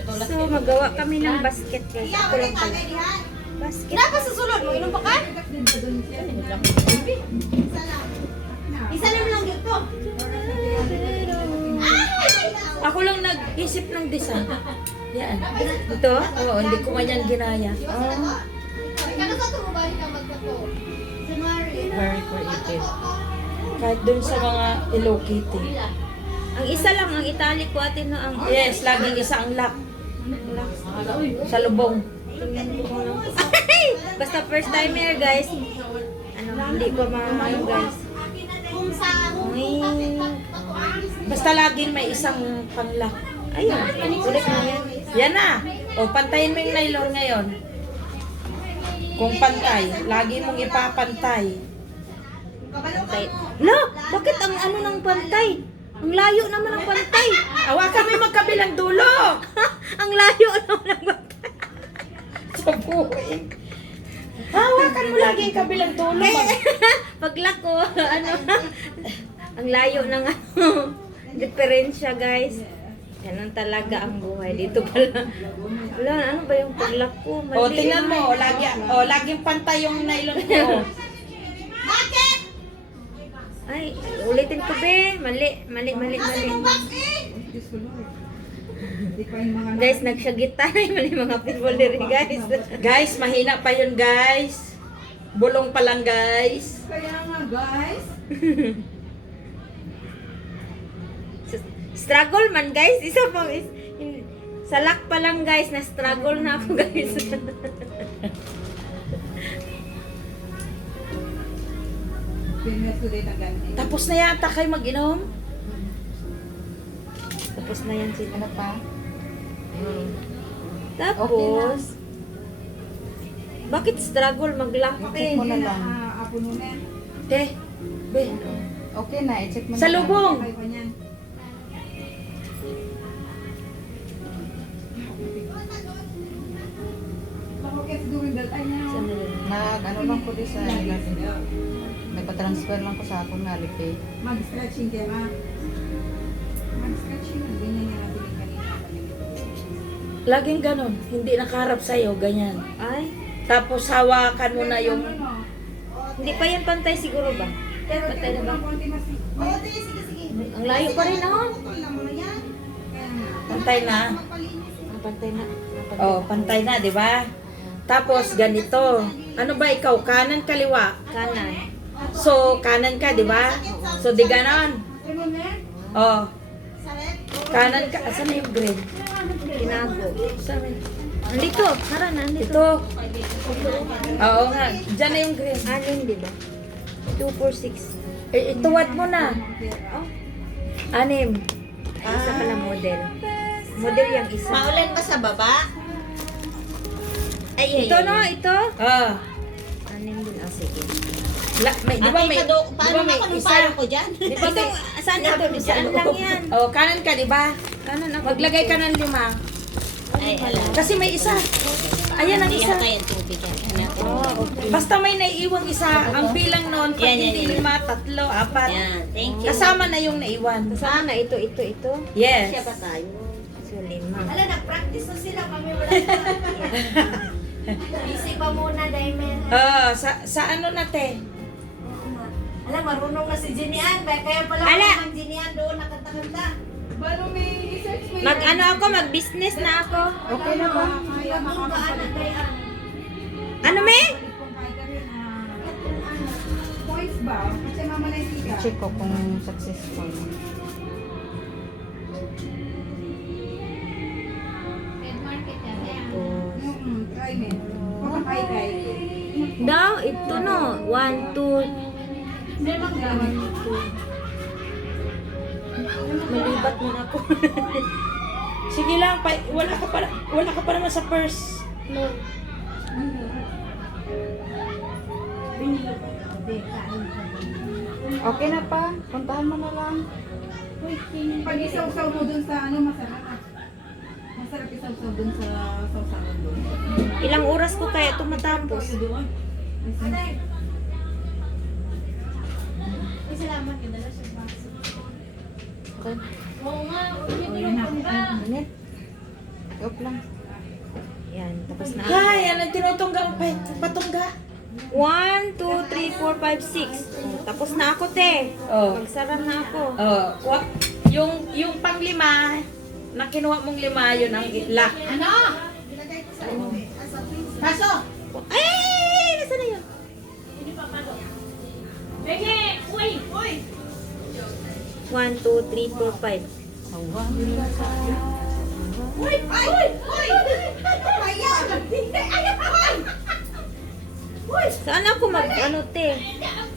So, magawa kami ng basket guys. Ako lang pala. Basket. Kenapa susulod mo? Inom pa ka? Isa naman lang dito. Ako lang nag-isip ng design. Yan. Ito? Oo, hindi ko man yan ginaya. Oh, Kano sa tumubali ka magkato? Si Mari. very creative. Kahit dun sa mga Hello Kitty. Ang isa lang, ang italic ko atin no, ang... Yes, laging isa ang lock. Sa lubong. Basta first timer guys. Ano, hindi pa ano guys. Kung sa Uy. Basta laging may isang pang-lock. Ayun, ulit na yan. Yan na. O, pantayin mo yung nylon ngayon. Kung pantay, lagi mong ipapantay. Pantay. No, bakit ang ano ng pantay? Ang layo naman ng pantay. Hawakan mo yung magkabilang dulo. Ang layo naman ng pantay. Sa buhay. Hawakan mo lagi yung kabilang dulo. Paglock ko, ano, ang layo ng ano, diferensya guys. Ganun talaga ang buhay. Dito pala. Wala, ano ba yung paglock ko? Mali. O, tingnan mo. Laging pantay yung nylon ko. Bakit? Ay, ulitin ko be. Mali. Guys, nagsagita na yung mali mga people diri guys. Guys, mahina pa yun guys. Bulong pa lang guys. Kaya nga guys. Struggle man guys. Isa pang salak pa lang guys. Na-struggle na ako guys. Tapos na yata kayo mag-inom? Tapos na yan sila. Ano pa? Tapos, bakit struggle mag-lock? Check mo na lang. Te, be. Okay na, i-check mo na Sa lang. lubong. Saan na yun? Ano lang ko di sa nagpa-transfer lang ko sa akong Alipay. Mag-stretching ka ma. Mag-stretching na. Ganyan nga natin yung kanina. Laging ganon. Hindi nakaharap sa'yo, ganyan. Ay. Tapos hawakan mo na yung... Hindi pa yan pantay siguro ba? Pantay na ba? Konti mas. Oo, sige. Ang layo pa rin ako. Putol na mo na yan. Pantay na. Magpalinis. Pantay na. Oh, pantay na, di ba? Tapos ganito. Ano ba ikaw? Kanan, kaliwa? Kanan. So, kanan ka, di ba? So, di ganon. Oh. Kanan ka. Asan na yung green? Tinago. Saan na? Nandito. Tara na, nandito. Oo nga. Diyan na yung green. Anim, di ba? 2, 4, 6. Ituwad mo na. Oh. Anim. Isa pala model. Model yung isa. Maulan ba sa baba? Ay, Ito no, ito. Anim din. Oh, sige. Di ba may, paano may ako nung isa? paano ko dyan? Di ba may, saan ito? Saan lang yan? Oh, kanan ka, di ba? Kanan ako. Maglagay ka ng 5. Ay, alam. Kasi may isa. Ayan ang Hindi isa. yan kayang tubig yan. Hanapin mo. Oh, okay. Basta may naiiwang isa. Ang bilang nun, pag Yan, hindi yan. 5, 3, 4. Yan, thank you. Kasama na yung naiwan. Kasama na ito. Yes. Siya ba tayo? So, 5. Ala, nag-practice na sila. Kami wala Busy pa muna, Diamond. Sa ano na te? Alam, marunong na si Jinian. Kaya pala Ala! ang Jinian doon nakanta-kanta. Balo may research mo. Mag-business na ako. Okay na ba? Kaya Kaan na kaya. Ano me? Points ba? Kasi mama na yung tiga. Check ko kung successful. Try me. Makakay-kay. Daw, ito no. 1, 2, malibat mo na ako. Sige lang, wala ka pa naman sa purse. No. Okay na pa? Puntahan mo na lang. Pag isaw-saw mo dun sa ano, masarap. Masarap isaw-saw dun sa saw-sawan dun. Ilang oras ko kaya ito matapos? Doon. Ay, salamat. Kadala siya ba? Okay. Oo nga. Minute. Up lang. Yan, tapos na. Hay, anong tinutungga mo? Patungga. 1, 2, 3, 4, 5, 6. Tapos na ako, te. Oh. Magsara na ako. Yung panglima, na kinuha mong lima, yun ang lock. Ano? Paso! Ay! Nasaan na yun? Uy! Uy! 1, 2, 3, 4, 5. Uy! Uy! Uy! Ayan! Uy! Saan ako ano, te?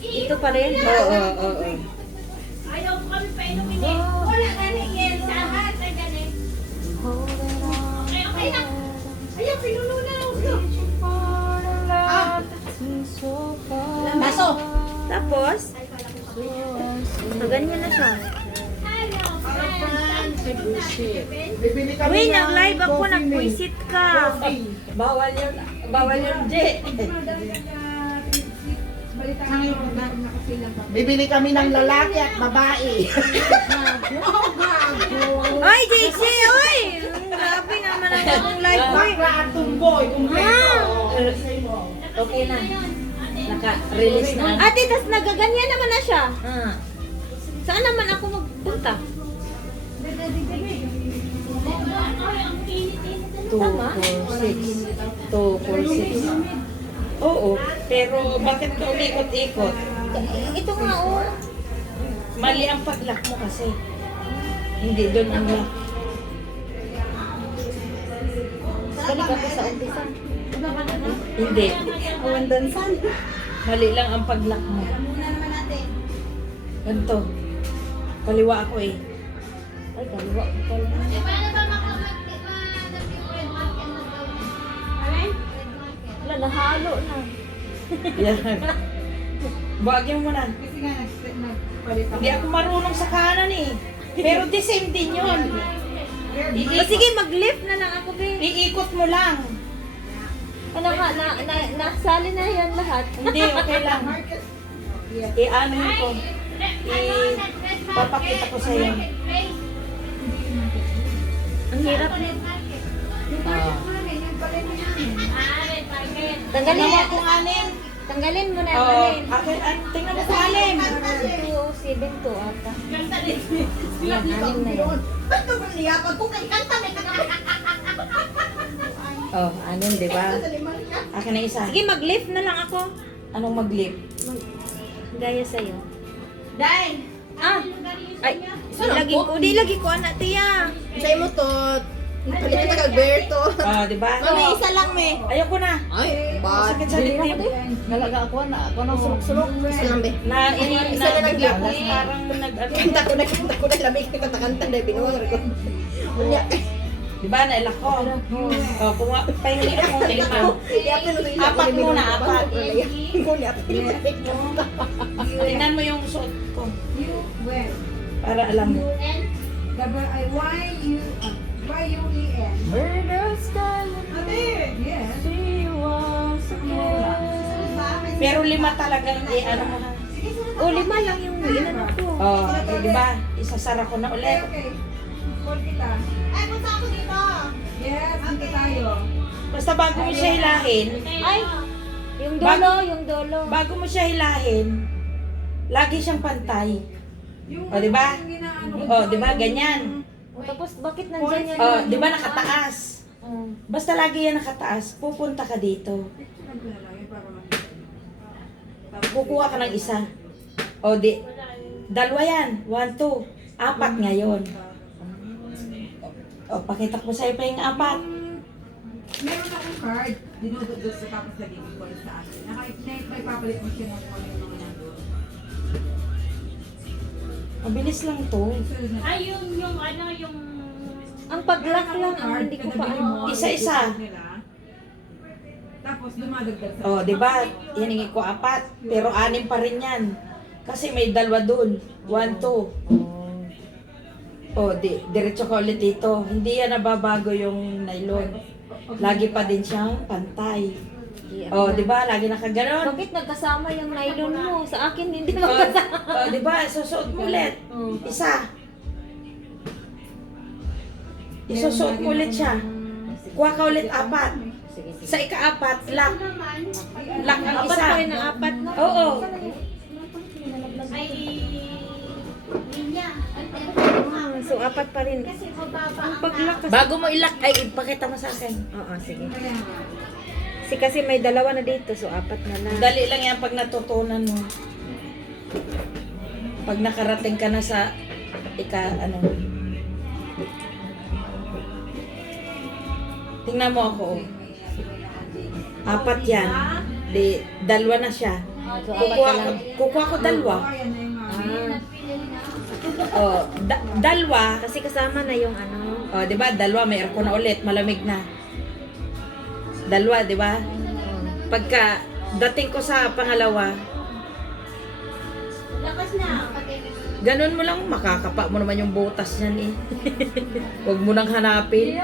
Ito pa rin? Oo. Ayaw ko kami painumin eh. Wala ka na yan. Lahat na ganit. Okay na. Ayaw, pinuno na lang gusto. Baso! Tapos, ganyan na siya. Uy, nag-live ako, nag-visit ka. Bawal yun, J. Bibili kami ng lalaki at babae. Ay, JC, uy! Grabe naman ang akong live, uy. Bakla at tumboy, kumpleto. Okay na. Naka-release na. Ate, tas nagaganyan naman na siya. Ah. Saan naman ako magpunta? 2, 4, 6. 2, 4, 6. Oo, pero bakit ka umikot-ikot? Ito nga, oh. Mali ang pag-lock mo kasi. Hindi doon ang lock. Balik ako sa umpisa. Hindi. Mali lang ang pag-lock mo. Muna naman natin. Ganito. Kaliwa ako eh. Ay, kaliwa ko pala. Eh, paano ba makamag-red market na daw? Alin? Red market. Wala, nahalo na. Yan. Bagyan mo na. Kasi nga, nagpalit ako. Hindi ako marunong sa kanan eh. Pero the same din yun. O sige, mag-lift na lang ako, be. Iikot mo lang. Ano nga, nasali na yan lahat. Hindi, okay lang. I-ano yun ko. Papakita ko sa'yo. Ang hirap. Ah. Tanggalin mo. Kung anin. Tanggalin mo na, Oh, alin. tingnan mo kung alin. 207 to ata. Yan, anim na yan. Ba't ito ba niya? Pag kung kanta may Oh, anin, di ba? Akin na isa. Sige, mag-lift na lang ako. Anong mag-lip? Gaya sa'yo. Dahil! Ah! Ay, di lagi ko anak tiya. Say mo to, palit ka kag Berto. Oh, di ba? Mami, isa lang me. Ayoko na. Ay, Sakit sa dibdib. Nalaga ako na. Ako nang sulok-sulok. Isa lang be. Na Isa na lang bigla gyud. ko parang nag-ano. Kanta ko na lamig ka kanta dahil binuwang ko. Unya. Di ba? Nailak ko. Oh, kung pahingi ako ng lima. Apat muna, apat. Ko ni apat. Tingnan mo yung suot ko. You, when? Para alam mo. Y-U-E-N. Where the sky Ate! Yes. see once again. Pero lima talagang ano mo ha. O, 5 lang yung inano ko. Oh, di ba? Isasara ko na ulit. Okay. Call kita. Ay, punta ako dito! Yes, dito tayo. Basta bago mo siya hilahin, Ay! Yung dolo, yung dolo. bago mo siya hilahin, lagi siyang pantay. Yung O, di ba? yung inaano ko. Oh, di ba? Ganyan. O, tapos bakit nandyan yan? Oh, di ba nakataas? Oh. Basta lagi yan nakataas, pupunta ka dito. Naglalagay para Kukuha ka ng isa. O, dalawa yan. 1, 2. 4 ngayon. O, pakita ko sa'yo pa yung 4. Meron akong card. Dinudot doon sa tapos sa giging ko sa akin. May papalit mo siya ng mga nandun. Mabilis lang to. Ay, yung ano, yung... Ang pag-lock lang ang hindi ko pa ano. Isa-isa. Tapos dumadagdag sa... O, di ba? Hiningi ko 4. Pero 6 pa rin yan. Kasi may dalawa dun. 1, 2. O, diretso ka ulit dito. Hindi yan nababago yung nylon. Lagi pa din siyang pantay. O, di ba? Lagi nakaganon. Bakit nagkasama yung nylon mo? Sa akin hindi O, magkasama. di ba? Susuot mo ulit. Isa. Isusuot mo ulit siya. Kuha ka ulit 4. Sa ika-4, lock. Lock ang Apat isa. pa rin ang apat, no? Oo. Ay, linya. So, apat pa rin. Kasi mababa Ang ang pag-lock kasi. Bago mo ilak, ay ipakita mo sa akin. Oo, sige. Kasi may dalawa na dito, so apat na lang. Dali lang yan pag natutunan mo. Pag nakarating ka na sa ano. Tingnan mo ako. Oh. 4 yan. Di, 2 na siya. Kukuha ko 2. Ayan na yung Oh, 2. Kasi kasama na yung ano. Oh, 'di ba? 2 may aircon na ulit, malamig na. 2, 'di ba? Pagka dating ko sa pangalawa, lakas na. ganun mo lang, makakapa mo naman yung butas niyan eh. Huwag mo nang hanapin.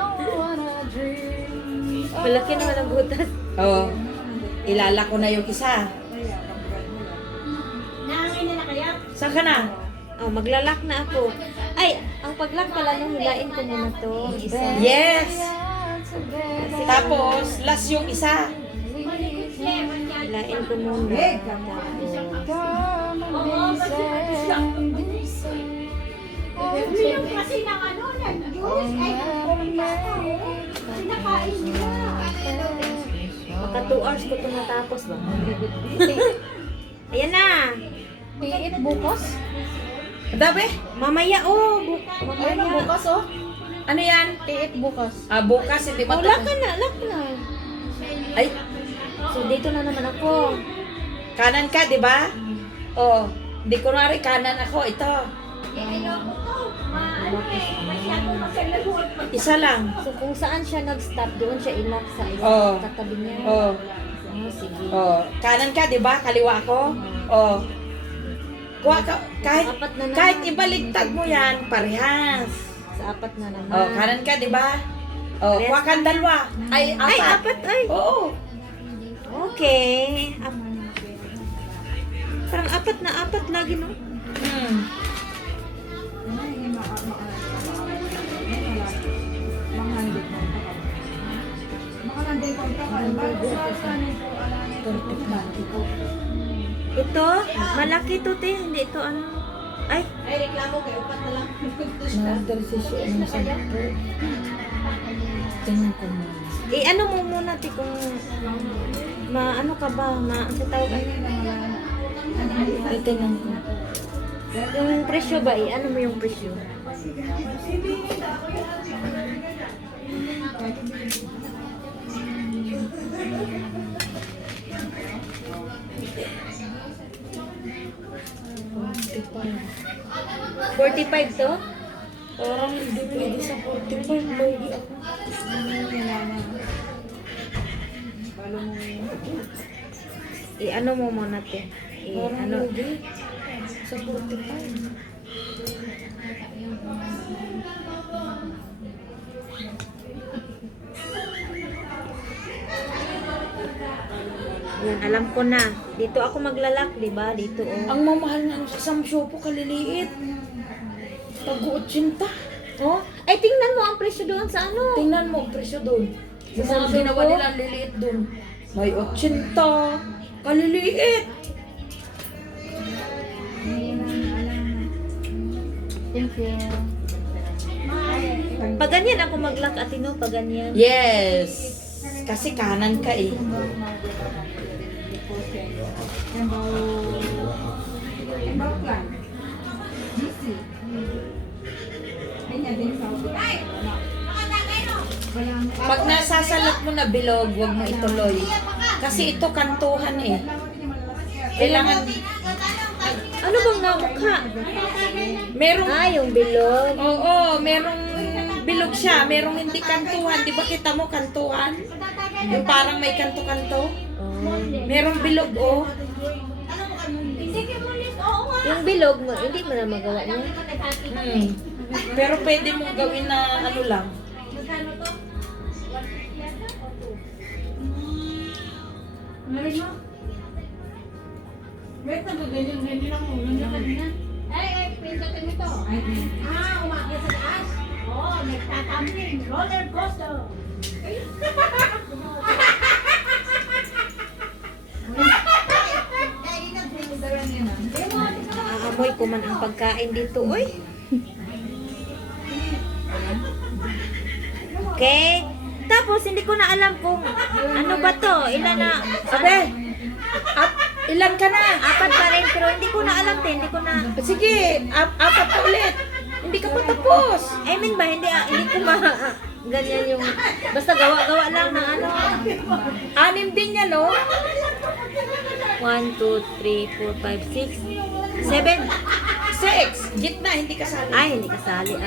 Malaki naman ang butas. Oh, ilala ko na yung isa. Nangangin na kaya? Saan ka na? Oh, maglalak na ako. Ay, ang pag-lock pala nung hilain ko muna to. Ang isa. Yes! Tapos, last yung isa. Hilain ko muna. Oo, uminom kasi ng ano, ng juice. Ay, sinakain niya. Maka 2 hours ko ito natapos ba? Ayan na. Piit bukas. Dabi? Mamaya, oh. Ay, Mamaya. bukas oh. Ano yan? Piit bukas. Ah, bukas, hindi Oh, ba lock ka na, lock na. Ay, So, dito na naman ako. kanan ka, di ba? Oh, di kunwari kanan ako. Ito, Eh, ayoko to. Ano eh, masyado masalamot. isa lang. So, kung saan siya nag-stop, doon siya i-lock sa Oh. katabi niya. Oh, Oh, sige. oh. Kanan ka, di ba? Kaliwa ako. Oh. Kuha ka, Apat na naman. kahit ibaligtad mo yan, parehas. Sa apat na naman. Oh, kanan ka, di ba? Oh, kuha kang 2. Ay, 4. Ay, apat, ay. Oo. Okay. Parang apat lagi, no? Hmm. Ito, malaki to, te. Hindi ito, ano. Ay, Ay, reklamo kayo, upat na lang. Mother si ano sa tingnan ko mo. ano mo muna, te, kung ano ka ba? Ano tawag ano? Tingnan ko. Yung presyo ba, ano mo yung presyo? $45 to? Parang hindi pwede sa 45. Logi ako. Ano mo muna, te? Parang Ano? logi. Sa 45. Yan, alam ko na. Dito ako maglalak, di ba? Dito, oh. Ang mamahal nga sa Samshopo, kaliliit. Pag-80. Oh, ay tingnan mo ang presyo doon sa ano. Tingnan mo ang presyo doon. Sa mga Samshopo? ginawa nila ang liliit doon. May 80. Kaliliit. Thank you. Pag ganyan ako mag-lock, Atino, pag ganyan. Yes. Kasi kanan ka eh. Pag nasasalat mo na bilog, huwag mo ituloy. Kasi ito kantuhan eh. Kailangan, Ano bang namukha? merong, Yung bilog. oo, merong bilog siya, merong hindi kantuhan. Di ba kita mo kantuhan? Yung parang may kanto-kanto. Oh. Merong bilog oh. Sige mo ulit. Oo nga. Yung bilog mo, hindi mo na magawa niya. Hmm. Pero pwede mong gawin na ano lang. Magkano to? 150 yata o 2? Meron mo? Wait, nagaganyan-ganyan ako. Ganyan. Pindutin mo to. Umakyat sa taas. Oo, nagtatumbling. Roller coaster. ko man ang pagkain dito, oy. Okay. Tapos, hindi ko na alam kung ano ba to. Ilan na? Sabi, ilan ka na? Apat pa rin, pero hindi ko na alam, te. Hindi ko na... Sige, apat pa ulit. Hindi ka pa tapos. I mean ba, hindi ko ganyan yung... Basta gawa-gawa lang ng ano. 6 din yan, no? 1, 2, 3, 4, 5, 6, 7. 6. Gitna, hindi kasali. Ay, hindi kasali.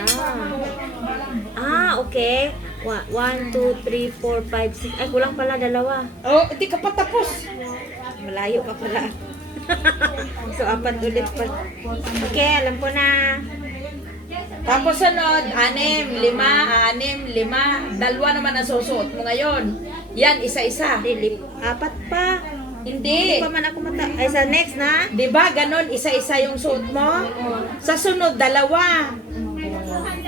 Okay. 1, 2, 3, 4, 5, 6. Ay, kulang pala, 2. Oh, hindi ka pa tapos. Malayo ka pala. So, 4 ulit pa. Okay, alam ko na. Tapos sunod, 6, 5, 6, 5. 2 naman ang susuot mo ngayon. Yan, isa-isa. Dilip. 4 pa. Hindi Hindi. pa man ako mata. Ay, sa next na. Di ba ganon, isa-isa yung suot mo? Sa sunod, 2.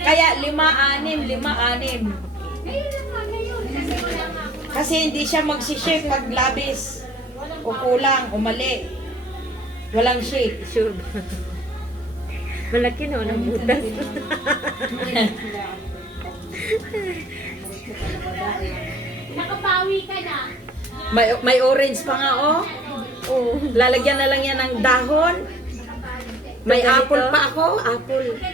Kaya 5, 6, 5, 6. Kasi hindi siya magsishake pag labis. O kulang, o mali. Walang shake. Sure ba? Malaki na ng butas. Nakapawi ka na. May orange pa nga, oh. Oh. Lalagyan na lang yan ng dahon. May Ganito? apple pa ako. Apple.